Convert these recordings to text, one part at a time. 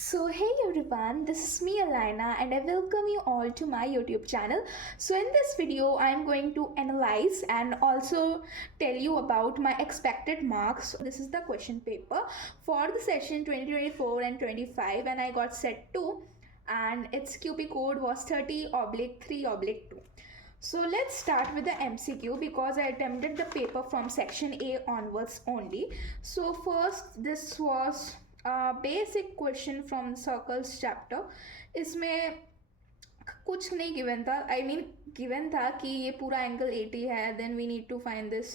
So hey everyone, this is me Alina and I welcome you all to my YouTube channel. So in this video I am going to analyze and also tell you about my expected marks. This is the question paper for the session 2024 and 25 and I got set 2 and its QP code was 30/3/2. So let's start with the MCQ because I attempted the paper from section A onwards only. So first this was basic question from circles chapter. इसमें कुछ नहीं given था, I mean given था कि ये पूरा angle 80 है, then we need to find this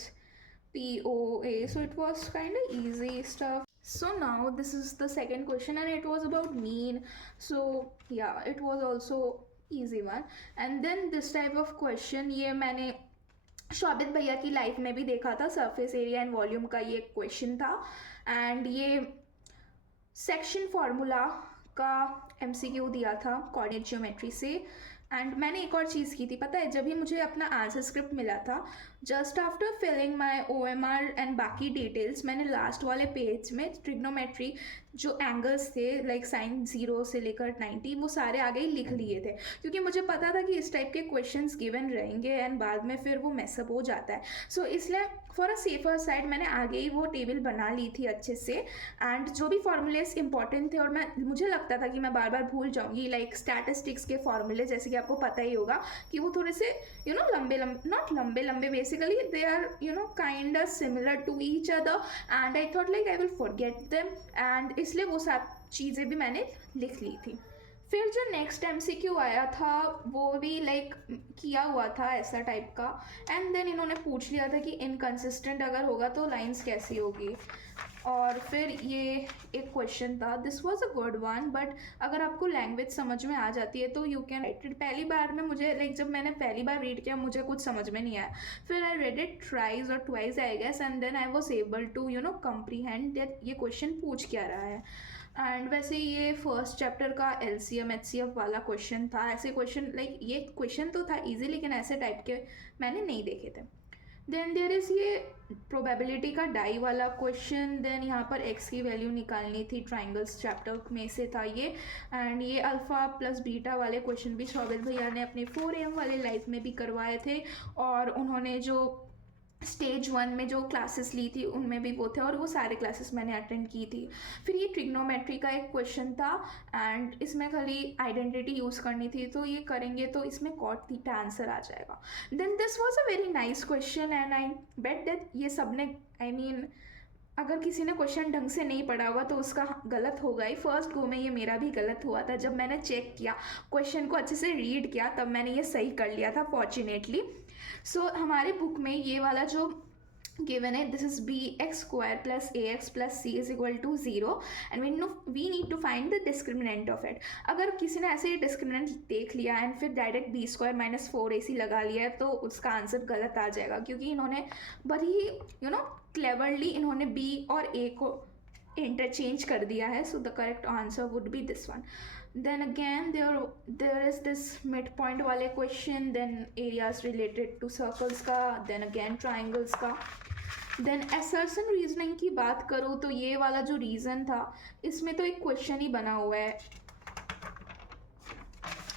POA, so it was kind of easy stuff. So now this is the second question and it was about mean, so yeah, it was also easy one. And then this type of question ये मैंने शोभित भैया की life में भी देखा था, surface area and volume का ये क्वेश्चन था एंड ये सेक्शन फार्मूला का MCQ दिया था कोऑर्डिनेट ज्योमेट्री से। एंड मैंने एक और चीज़ की थी, पता है, जब भी मुझे अपना आंसर स्क्रिप्ट मिला था, just after filling my OMR and बाकी डिटेल्स, मैंने लास्ट वाले पेज में ट्रिग्नोमेट्री जो एंगल्स थे लाइक साइन 0 से लेकर 90 वो सारे आगे ही लिख लिए थे, क्योंकि मुझे पता था कि इस टाइप के क्वेश्चंस गिवन रहेंगे एंड बाद में फिर वो मैसअप हो जाता है। सो इसलिए फॉर अ सेफर साइड मैंने आगे ही वो टेबल बना ली थी अच्छे से एंड जो भी फॉर्मूलेस इंपॉर्टेंट थे और मुझे लगता था कि मैं बार बार भूल जाऊंगी, लाइक स्टैटिस्टिक्स के फॉर्मूले जैसे कि आपको पता ही होगा कि वो थोड़े से लंबे लंबे, नॉट लंबे लंबे, basically they are kind of similar to each other and I thought like I will forget them and इसलिए वो सब चीज़ें भी मैंने लिख ली थी। फिर जो नेक्स्ट MCQ आया था वो भी लाइक किया हुआ था ऐसा टाइप का एंड देन इन्होंने पूछ लिया था कि इनकंसिस्टेंट अगर होगा तो लाइंस कैसी होगी। और फिर ये एक क्वेश्चन था, this was a good one, but अगर आपको लैंग्वेज समझ में आ जाती है तो यू कैन राइट इट। पहली बार में मुझे लाइक जब मैंने पहली बार रीड किया मुझे कुछ समझ में नहीं आया, फिर आई रेड इट ट्राइज और twice I guess and then I was able to comprehend that ये क्वेश्चन पूछ क्या रहा है। एंड वैसे ये फर्स्ट चैप्टर का LCM HCF वाला क्वेश्चन था। ऐसे क्वेश्चन लाइक ये क्वेश्चन तो था इजी, लेकिन ऐसे टाइप के मैंने नहीं देखे थे। देन देयर इज़ ये प्रोबेबिलिटी का डाई वाला क्वेश्चन, देन यहाँ पर x की वैल्यू निकालनी थी, ट्राइंगल्स चैप्टर में से था ये। एंड ये अल्फ़ा प्लस बीटा वाले क्वेश्चन भी शोभित भैया ने अपने 4AM वाले लाइफ में भी करवाए थे और उन्होंने जो स्टेज 1 में जो क्लासेस ली थी उनमें भी वो थे और वो सारे क्लासेस मैंने अटेंड की थी। फिर ये ट्रिग्नोमेट्री का एक क्वेश्चन था एंड इसमें खाली आइडेंटिटी यूज़ करनी थी, तो ये करेंगे तो इसमें कॉट थीटा आंसर आ जाएगा। Then this was a very nice question and I bet that ये सब ने, आई मीन अगर किसी ने क्वेश्चन ढंग से नहीं पढ़ा होगा तो उसका गलत होगा ही। फर्स्ट गो में ये मेरा भी गलत हुआ था, जब मैंने चेक किया क्वेश्चन को अच्छे से रीड किया तब मैंने ये सही कर लिया था फॉर्चुनेटली। सो हमारे बुक में ये वाला जो given है, this is bx² plus ax plus c is equal to 0 and we need to find the discriminant of it। अगर किसी ने ऐसे ही डिस्क्रिमिनेंट देख लिया एंड फिर डायरेक्ट b² - 4ac लगा लिया है तो उसका आंसर गलत आ जाएगा, क्योंकि इन्होंने बड़ी क्लेवरली इन्होंने b और a को इंटरचेंज कर दिया है। So the correct answer would be this one. Then again there is this mid point वाले question, then areas related to circles का, देन अगेन ट्राइंगल्स का। देन असर्शन रीजनिंग की बात करूँ तो ये वाला जो रीज़न था इसमें तो एक क्वेश्चन ही बना हुआ है।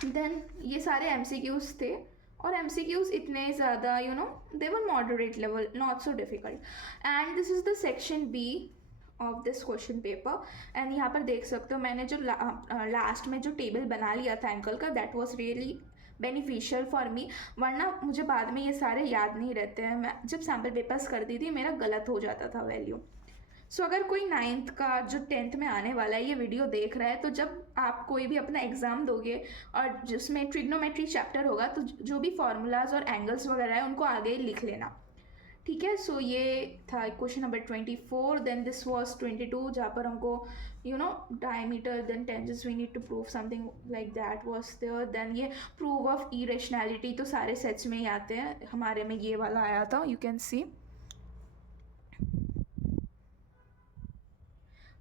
देन ये सारे MCQs थे और MCQs इतने ज़्यादा they were moderate level, not so difficult. And this is the section B of this question paper and यहाँ पर देख सकते हो मैंने जो लास्ट में जो टेबल बना लिया था एंगल का, that was really beneficial for me, वरना मुझे बाद में ये सारे याद नहीं रहते हैं। मैं जब सैम्पल पेपर्स करती थी मेरा गलत हो जाता था वैल्यू। सो अगर कोई 9th का जो 10th में आने वाला है ये वीडियो देख रहा है तो जब आप कोई भी अपना एग्ज़ाम दोगे और जिसमें ट्रिग्नोमेट्री चैप्टर होगा तो जो भी फार्मूलाज और एंगल्स वगैरह है उनको आगे ही लिख लेना, ठीक है। सो ये था question number 24। Then this was 22 जहाँ पर हमको diameter then tangents we need to prove something like that was there. Then ये प्रूव ऑफ इरेशनैलिटी, तो सारे सेट्स में ही आते हैं, हमारे में ये वाला आया था, यू कैन सी।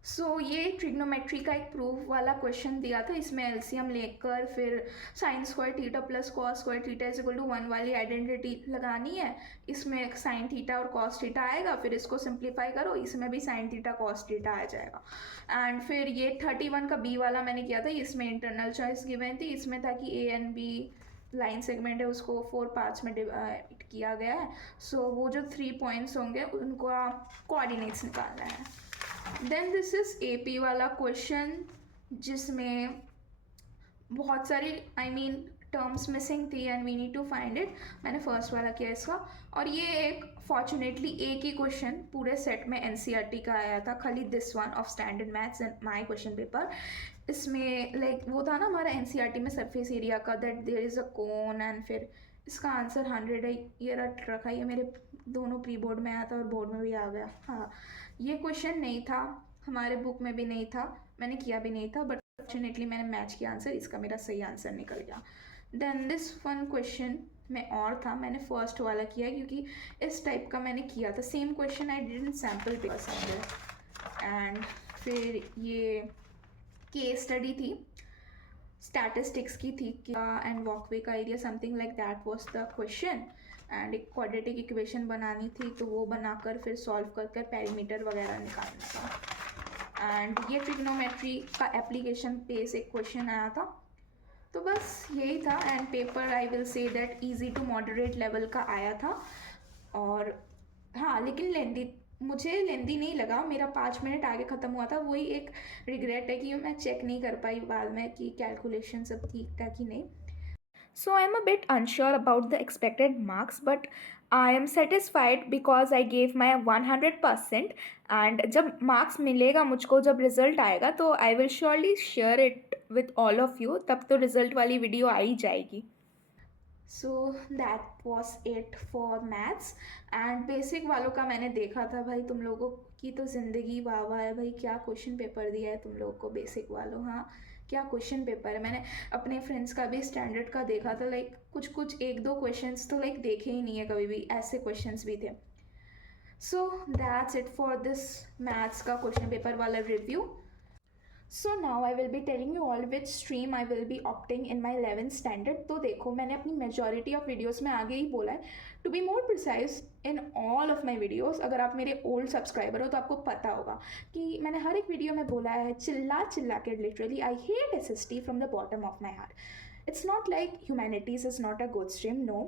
ये ट्रिग्नोमेट्री का एक प्रूफ वाला क्वेश्चन दिया था। इसमें एलसीएम लेकर फिर sine square theta plus cos square theta is equal to 1 वाली आइडेंटिटी लगानी है। इसमें साइन थीटा और कॉस थीटा आएगा, फिर इसको सिंप्लीफाई करो, इसमें भी साइन थीटा कॉस थीटा आ जाएगा। एंड फिर ये 31 का बी वाला मैंने किया था, इसमें इंटरनल चॉइस गिवन थी। इसमें था कि A and B line segment है, उसको 4 पार्ट्स में डिवाइड किया गया है। वो जो 3 पॉइंट्स होंगे उनका कोऑर्डिनेट्स निकालना है। देन दिस इज AP वाला क्वेश्चन, जिसमें बहुत सारी टर्म्स मिसिंग थी and we need to find it. मैंने फर्स्ट वाला किया इसका। और ये एक फॉर्चुनेटली एक ही क्वेश्चन पूरे सेट में NCERT का आया था, खाली this one of standard maths and my question paper. इसमें वो था ना हमारा NCERT में सरफेस एरिया का, that there is a cone, and फिर इसका आंसर 100 है। ये रट रखा, ये मेरे दोनों प्री बोर्ड में आया था और बोर्ड में भी आ गया। हाँ, ये क्वेश्चन नहीं था, हमारे बुक में भी नहीं था, मैंने किया भी नहीं था, बट फॉर्चुनेटली मैंने मैच किया आंसर, इसका मेरा सही आंसर निकल गया। देन दिस वन क्वेश्चन में और था, मैंने फर्स्ट वाला किया क्योंकि इस टाइप का मैंने किया था same question, I didn't sample paper somewhere. And फिर ये केस स्टडी थी, स्टैटिस्टिक्स की थी, एंड वॉकवे का area something like that was the question. And एक क्वाड्रेटिक इक्वेशन बनानी थी, तो वो बनाकर फिर सॉल्व कर पेरीमीटर वगैरह निकालना था। एंड ये ट्रिग्नोमेट्री का एप्लीकेशन बेस एक क्वेश्चन आया था। तो बस यही था। And paper I will say that easy to moderate level का आया था। और हाँ, लेकिन मुझे लेंदी नहीं लगा, मेरा 5 मिनट आगे ख़त्म हुआ था। वही एक रिग्रेट है कि मैं चेक नहीं कर पाई बाद में कि कैलकुलेशन सब ठीक था कि नहीं। So I am a bit unsure about the expected marks, but I am satisfied because I gave my 100%. And जब marks मिलेगा मुझको, जब result आएगा, तो I will surely share it with all of you. तब तो result वाली video आ ही जाएगी। So that was it for maths and basic वालों का मैंने देखा था। भाई तुम लोगों की तो ज़िंदगी वाह वाह है भाई, क्या क्वेश्चन पेपर दिया है तुम लोगों को बेसिक वालों। हाँ, क्या क्वेश्चन पेपर है। मैंने अपने फ्रेंड्स का भी स्टैंडर्ड का देखा था, लाइक कुछ 1-2 क्वेश्चंस तो लाइक देखे ही नहीं है कभी भी, ऐसे क्वेश्चंस भी थे। So that's it for this maths का क्वेश्चन पेपर वाला review. So now I will be telling you all which stream I will be opting in my 11th standard. तो देखो, मैंने अपनी मेजॉरिटी ऑफ वीडियोज़ में आगे ही बोला है, to be more precise in all of my videos. अगर आप मेरे ओल्ड सब्सक्राइबर हो तो आपको पता होगा कि मैंने हर एक वीडियो में बोला है चिल्ला चिल्ला के, literally I hate SST from the bottom of my heart. It's not like humanities is not a good stream, no.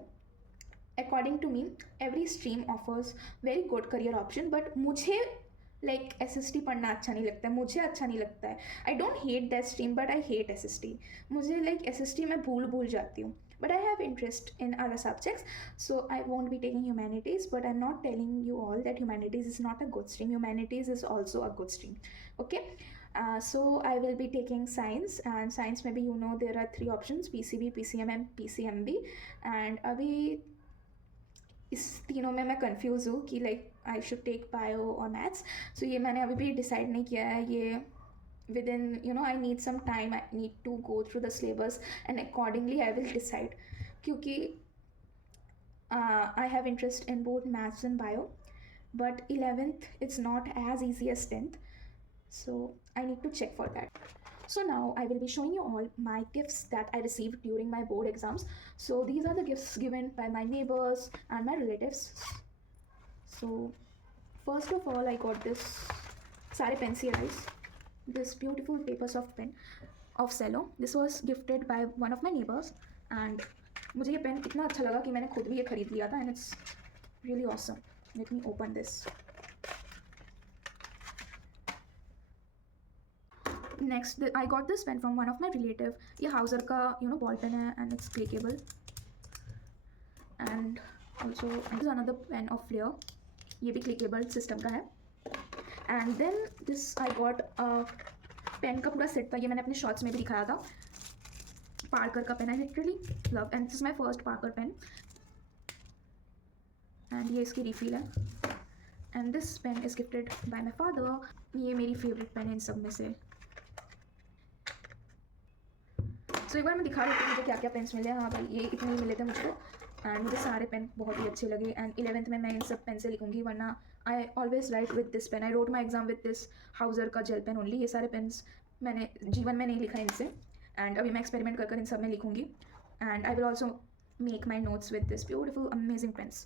According to me, every stream offers very good career option, but मुझे like SST पढ़ना अच्छा नहीं लगता है, मुझे अच्छा नहीं लगता है। I don't hate that stream, but I hate SST। मुझे लाइक SST मैं भूल जाती हूँ, but I have interest in other subjects, so I won't be taking humanities. But I'm not telling you all that humanities is not a good stream. Humanities is also a good stream, okay. So I will be taking science, and science maybe you know there are 3 options: PCB, PCM and PCMB. And अभी इस तीनों में मैं confuse हूँ कि like I should take bio और maths. So ये मैंने अभी भी डिसाइड नहीं किया है। ये within I need some time, I need to go through the syllabus and accordingly I will decide, क्योंकि I have interest in both maths and bio, but 11th it's not as easy as 10th, so I need to check for that. So now I will be showing you all my gifts that I received during my board exams. So these are the gifts given by my neighbors and my relatives. So first of all, I got this Sare pen series, this beautiful paper soft pen of Cello. This was gifted by one of my neighbors, and मुझे ये pen इतना अच्छा लगा कि मैंने खुद भी ये खरीद लिया था, and it's really awesome. Let me open this. Next, I got this pen from one of my relative. ये Hauser का बॉल पेन है, and it's clickable. And also this is another pen of Flair. ये भी clickable system का है. And then this I got a pen का पूरा set था, ये मैंने अपने शॉर्ट्स में भी दिखाया था। पार्कर का pen, I literally love, and this is my first Parker pen. And ये इसकी रिफिल है. And this pen is gifted by my father. ये मेरी फेवरेट पेन है इन सब में से। सो एक बार मैं दिखा रही थी मुझे क्या क्या पेन्स मिले। हाँ भाई, ये इतने मिले थे मुझको, एंड मुझे सारे पेन बहुत ही अच्छे लगे। एंड 11th में मैं इन सब पेन से लिखूँगी, वरना I always write with this pen. I wrote my exam with this Hauser का जेल पेन ओनली. ये सारे पेन्स मैंने जीवन में नहीं लिखा इनसे, एंड अभी मैं एक्सपेरिमेंट कर इन सब में लिखूंगी. And I will also make my notes with this beautiful amazing pens.